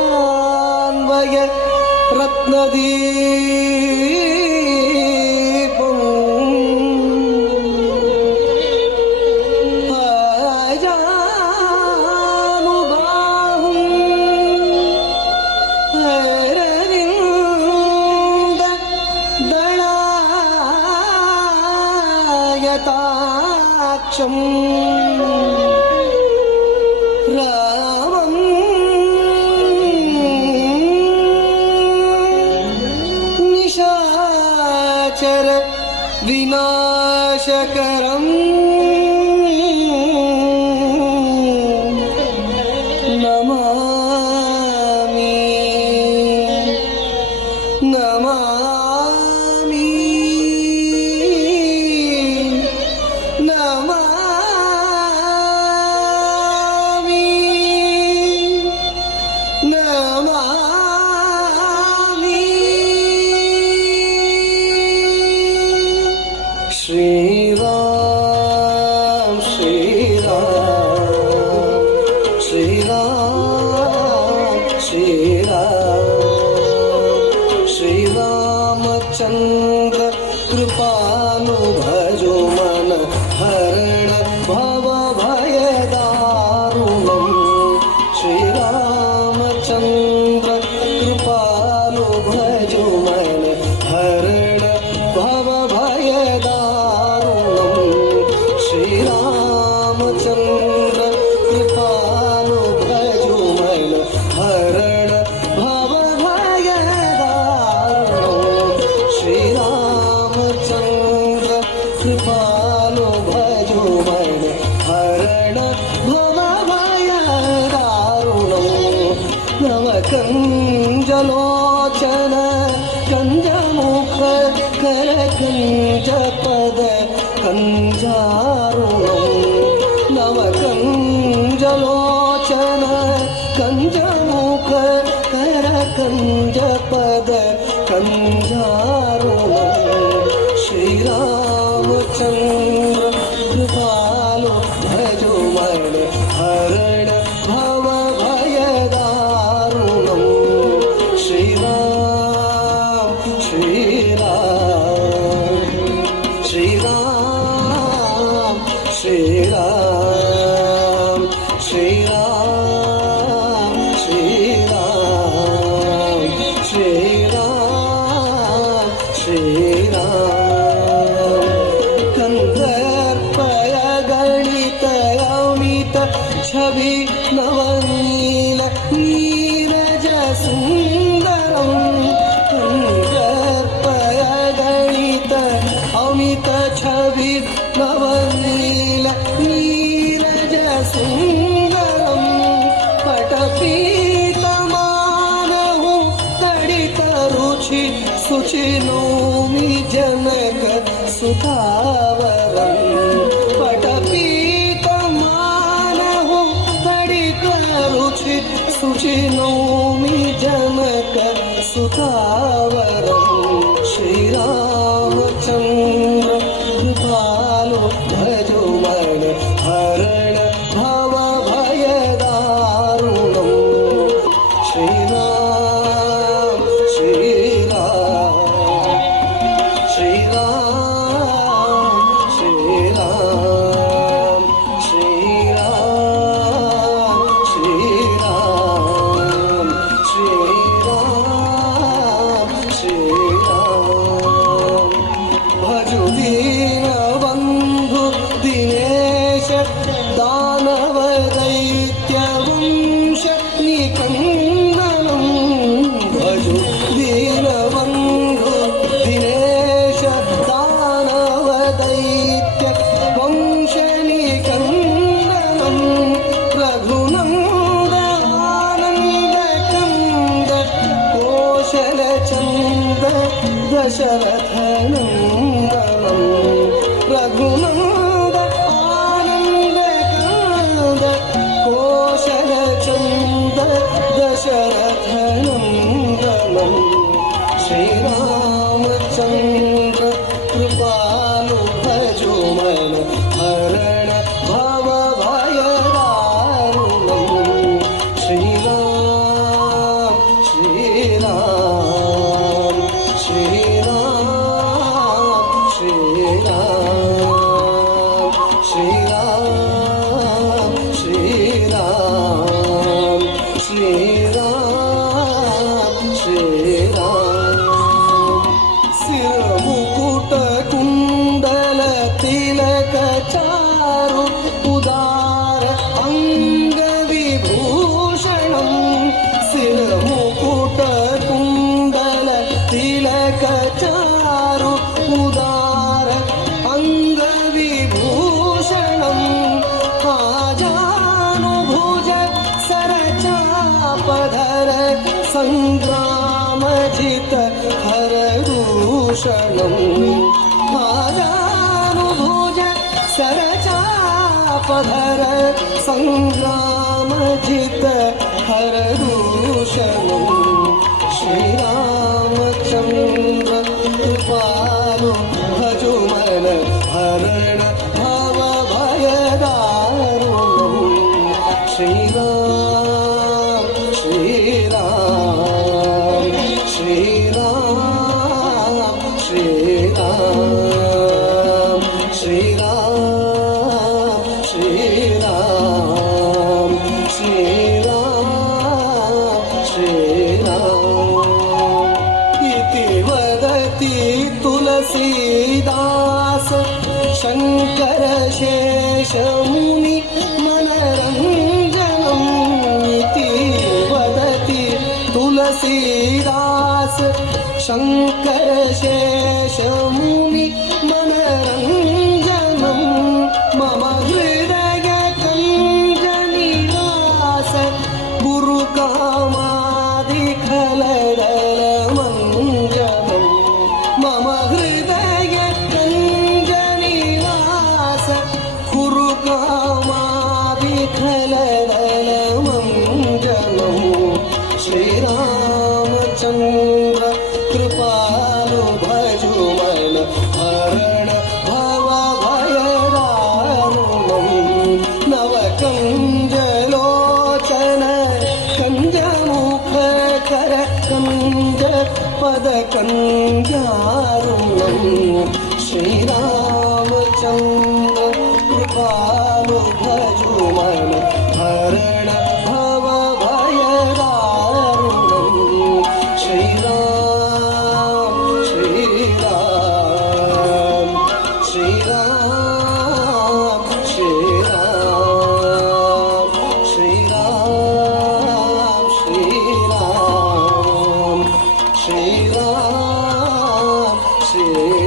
रघुकुलान्वय रत्नदीपम् अजानुबाहुं अरविन्ददलायताक्षम् रामं निशाचर विनाशकरम् नमामि नमामि नमामि नमामि श्रीराम श्रीराम श्रीराम श्रीराम श्रीरामचन्द्र कृपालु भजो मन हरण भव भयदारुणम् श्रीरामचन्द्र कृपालु भजो मन हरण भव भयदारुणम् श्रीरामचन्द्र कृपालु भजो मन हरण भव भयदारुणम् श्रीरामचन्द्र कृपालु भजो मन हरण भव भयदारुणम् नवकञ्जलोचन कञ्जमुख करकञ्जपद कञ्जारुणम् नवकञ्जलोचन कञ्जमुख करकञ्जपद कञ्जारुणम् श्रीरामचन्द्र कृपालु भजो मन हरण भव भयदारुणम् श्रीराम श्रीराम श्रीराम श्रीराम श्रीराम श्रीराम श्रीराम श्रीराम कंदर्पय गणित अमित छवि नवनील नीरज सुन्दरम् कंदर्पय गणित अमित छवि नवनील नीरज सुन्दरम् पटपीतमानहु तडित रुचि सुचिनोमि जनक सुतावरम् पटपीतमानहु तडित रुचि सुचिनोमि जनक सुतावरम् श्रीरामचन्द्र कृपालु भजो मन हरण भव भयदारुणम् श्रीराम श्रीराम श्रीराम श्रीराम श्रीराम श्रीराम श्रीराम श्रीराम भजो दीनबन्धु दिनेश दानव दैत्यवंश निकन्दनम् भजो दीनबन्धु दिनेश दानव दैत्य वंश निकन्दनम् रघुनन्द आनन्द कन्द कौशलचन्द दशरथनन्दनम् रघुनन्द आनन्द कन्द कौशलचन्द दशरथनन्दनम् श्रीरामचन्द्र कृपालु भजो मन हरण भव भयदारुणम् सङ्ग्रामजित हरदूषणम् आजानुभुज सरचापधर सङ्ग्रामजित हरदूषणम् श्रीरामचन्द्र कृपालु भजुमन हरण भवभयदारुणम् श्रीराम श्रीराम श्रीराम श्रीराम श्रीराम श्रीराम श्रीराम श्रीराम इति वदति तुलसीदास शङ्कर शेषमुनि मनरञ्जनम् इति वदति तुलसीदास शङ्कर शेषमुनि मनरञ्जनम् मम हृदय कञ्जनिवास गुरुकामादिखलदलमञ्जनम् मम हृदय कञ्जनिवास गुरुकामादिखलदलमञ्जनम् श्रीरामचन्द्र कृपालु भजुमन हरण भवभयदारुणम् नवकञ्जलोचन कञ्जमुख कर कञ्ज पदकञ्जारुणम् श्रीरामचन्द्र कृपालु भजुमन हरण भवभयदारुणम् श्रीराम श्रीराम श्रीराम श्रीराम श्रीराम श्रीराम श्रीराम श्रीराम